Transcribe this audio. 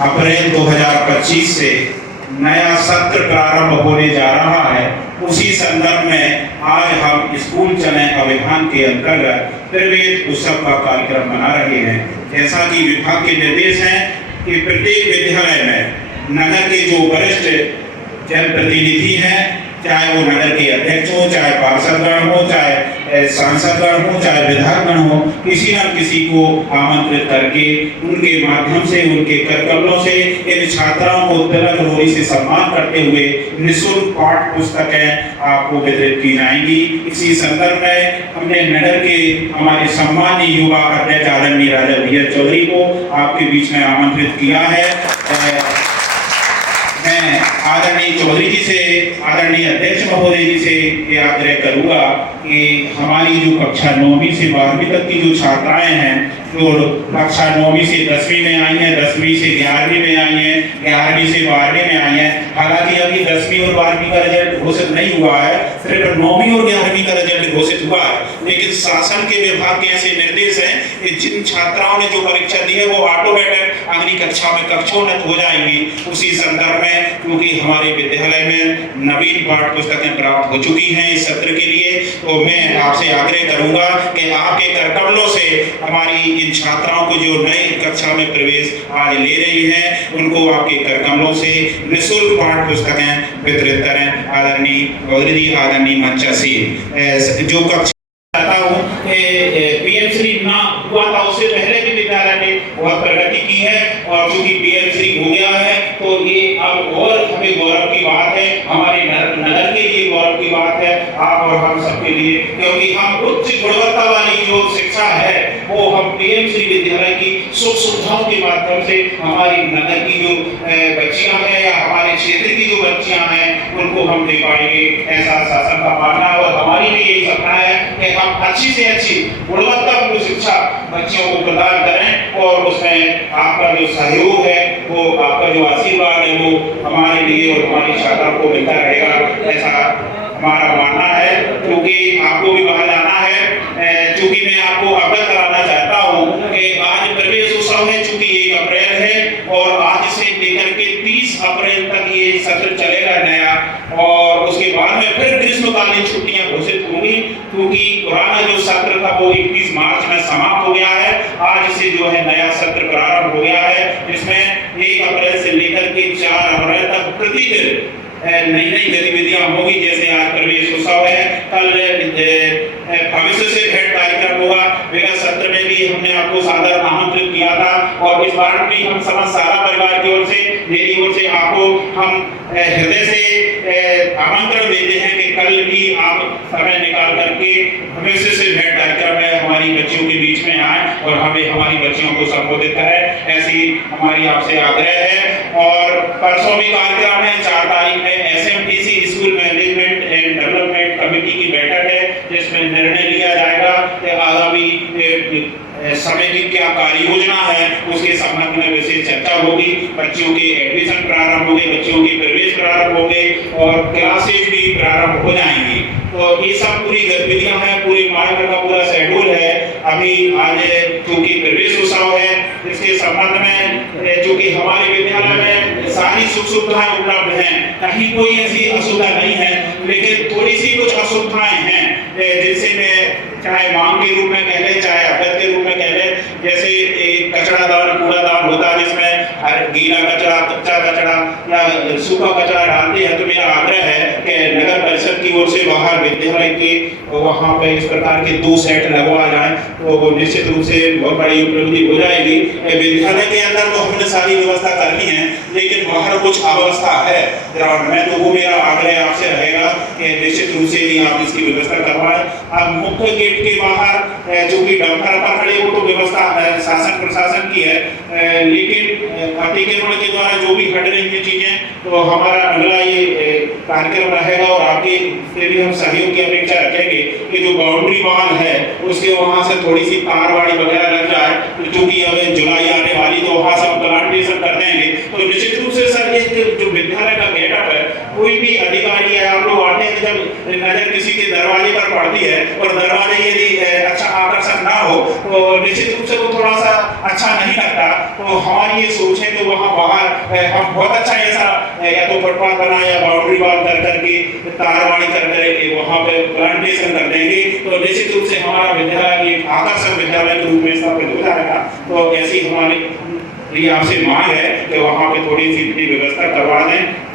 अप्रैल 2025 से नया सत्र प्रारंभ होने जा रहा है। उसी संदर्भ में आज हम स्कूल चले अभियान के अंतर्गत प्रवेश उत्सव का कार्यक्रम बना रहे हैं। जैसा कि विभाग के निर्देश हैं कि प्रत्येक विद्यालय में नगर के जो वरिष्ठ जनप्रतिनिधि हैं, चाहे वो नगर के अध्यक्ष हो, चाहे पार्षदगण हो, चाहे सांसदगण हो, चाहे विधायकगण हो, किसी न किसी को आमंत्रित करके उनके माध्यम से, उनके करकमलों से इन छात्राओं को तिलक रोरी से सम्मान करते हुए निःशुल्क पाठ्य पुस्तकें आपको वितरित की जाएंगी। इसी संदर्भ में हमने नगर के हमारे सम्मानीय युवा अध्यक्ष आदरणीय राजा भैया चौधरी को आपके बीच में आमंत्रित किया है। मैं आदरणीय चौधरी जी से, आदरणीय अध्यक्ष महोदय जी से ये आग्रह करूंगा कि हमारी जो कक्षा 9वीं से 12वीं तक की जो छात्राएं हैं, जो कक्षा 9वीं से 10वीं में आई हैं, 10वीं से 11वीं में आई हैं, 11वीं से 12वीं में आई हैं, हालांकि अभी 10वीं और 12वीं का रिजल्ट घोषित नहीं हुआ है, सिर्फ 9वीं और 11वीं का रिजल्ट घोषित हुआ है। लेकिन शासन के विभाग के ऐसे निर्देश हैं कि जिन छात्राओं ने जो परीक्षा दी है वो ऑटोमेटिक अगली कक्षा में कक्षोन्नत हो जाएंगी। उसी संदर्भ में क्योंकि हमारे विद्यालय में नवीन पाठ्य पुस्तकें प्राप्त हो चुकी हैं इस सत्र के लिए, तो मैं आपसे आग्रह करूंगा कि आपके करकमलों से हमारी इन छात्राओं को जो नई कक्षा में प्रवेश आज ले रही हैं, उनको आपके करकमलों से निःशुल्क पाठ्य पुस्तकें वितरित करें। आदरणीय चौधरी जी, आदरणीय मंचासी जो कक्षा पीएम श्री ना हुआ था, उससे पहले भी विद्यालय ने बहुत प्रगति की है और चूंकि पीएम श्री हो गया है तो ये अब और हमें गौरव की बात है, हमारे नगर के लिए गौरव की बात है, आप और हम सबके लिए, क्योंकि हम उच्च गुणवत्ता वाली जो शिक्षा है वो हम पीएम श्री विद्यालय की सुख सुविधाओं के माध्यम से हमारी नगर की जो बच्चियां हैं या हमारे क्षेत्र की जो बच्चियां हैं उनको हम दे पाएंगे, ऐसा शासन का मानना है। और हमारी भी यही सपना है कि हम अच्छी से अच्छी गुणवत्तापूर्ण शिक्षा बच्चियों को प्रदान करें और उसमें आपका जो सहयोग है, वो आपका जो आशीर्वाद है वो हमारे लिए और हमारी छात्राओं को मिलता रहेगा, ऐसा हमारा मानना है। क्योंकि आपको भी बाहर जाना है, चूंकि मैं आपको अवगत कराना चाहता हूँ कि आज प्रवेश उत्सव है, चूंकि 1 अप्रैल है और आज से लेकर के 30 अप्रैल तक ये सत्र चलेगा नया, और उसके बाद में फिर ग्रीष्मकालीन छुट्टियां घोषित होंगी, क्योंकि पुराना जो सत्र था वो 21 मार्च में समाप्त हो गया है। आज से जो है नया सत्र प्रारंभ हो गया है, जिसमें 1 अप्रैल से लेकर के 4 अप्रैल तक प्रतिदिन नई नई गतिविधियां होगी। जैसे आज प्रवेश उत्सव है, कल भविष्य से भेंट कार्यक्रम होगा। विगत सत्र में भी हमने आपको सादर आमंत्रित किया था और इस बार भी हम समस्त सारा परिवार की ओर से, मेरी ओर से आपको हम हृदय से आमंत्रण देते हैं कि कल भी आप समय निकाल करके भविष्य से भेंट कार्यक्रम में हमारी बच्चियों के बीच में आए और हमें हमारी बच्चियों को संबोधित करें, ऐसी हमारी आपसे आग्रह है। और परसों भी कार्यक्रम है, 4 तारीख में SMTC school management and development committee की बैठक है, जिसमें निर्णय लिया जाएगा कि आगामी समय की क्या कार्य योजना है, उसके संबंध में विशेष चर्चा होगी। बच्चों के एडमिशन प्रारंभ होंगे, बच्चों के प्रवेश प्रारंभ होंगे और क्लासेज भी प्रारंभ हो जाएंगी। तो ये सब पूरी गतिविधियां हैं, पूरे मार्ग का पूरा शेड्यूल है। अभी आज क्योंकि प्रवेश उत्सव है, इसके संबंध में चूंकि हमारे विद्यालय में सारी सुख सुविधाएं उपलब्ध हैं, कहीं कोई ऐसी असुविधा नहीं है, लेकिन थोड़ी सी कुछ असुविधाएं हैं, जिनसे मैं चाहे मांग के रूप में कह ले, चाहे अवगत के रूप में कह ले। जैसे एक कचरा दान, कूड़ादान होता है, जिसमें गीला कचरा, कच्चा कचरा या सूखा कचरा डालते हैं, तो मेरा आग्रह है कि नगर परिषद की ओर से बाहर विद्यालय के वहाँ पे इस प्रकार के 2 सेट लगवा जाए तो वो निश्चित रूप से बहुत बड़ी उपलब्धि हो जाएगी। विद्यालय के अंदर तो हमने सारी व्यवस्था करनी है, लेकिन बाहर कुछ अव्यवस्था है ग्राउंड में, तो वो मेरा आग्रह आपसे रहेगा कि निश्चित रूप से भी आप इसकी व्यवस्था करवाएं। अब मुख्य गेट के बाहर जो कि डंपर पर खड़े हो तो व्यवस्था शासन प्रशासन की है, लेकिन अतिक्रमण के द्वारा जो भी हट रही है चीजें, तो हमारा अगला ये कार्यक्रम रहेगा और आपके से भी हम सहयोग की अपेक्षा रखेंगे कि जो बाउंड्री वॉल है उसके वहां से थोड़ी सी तारवाड़ी वगैरह लग जाए, क्योंकि अब जुलाई आने वाली तो वहां से हम प्लांटेशन कर देंगे। तो निश्चित रूप से सर ये जो विद्यालय का गेटअप है, कोई भी अधिकारी है, आप लोग आते हैं, जब नजर किसी के दरवाजे पर पड़ती है और दरवाजे यदि अच्छा आकर्षक ना हो तो निश्चित रूप से वो थोड़ा सा अच्छा नहीं लगता। तो हमारी ये सोच है कि वहाँ बाहर हम बहुत अच्छा ऐसा या तो फुटपाथ बना या बाउंड्री वॉल कर करके तारवाड़ी कर करके वहाँ पे प्लांटेशन कर देंगे तो निश्चित रूप से हमारा विद्यालय एक आकर्षक विद्यालय के रूप में स्थापित हो जाएगा। तो ऐसी हमारी आपसे मांग है कि वहाँ पे थोड़ी सी व्यवस्था करवा दें।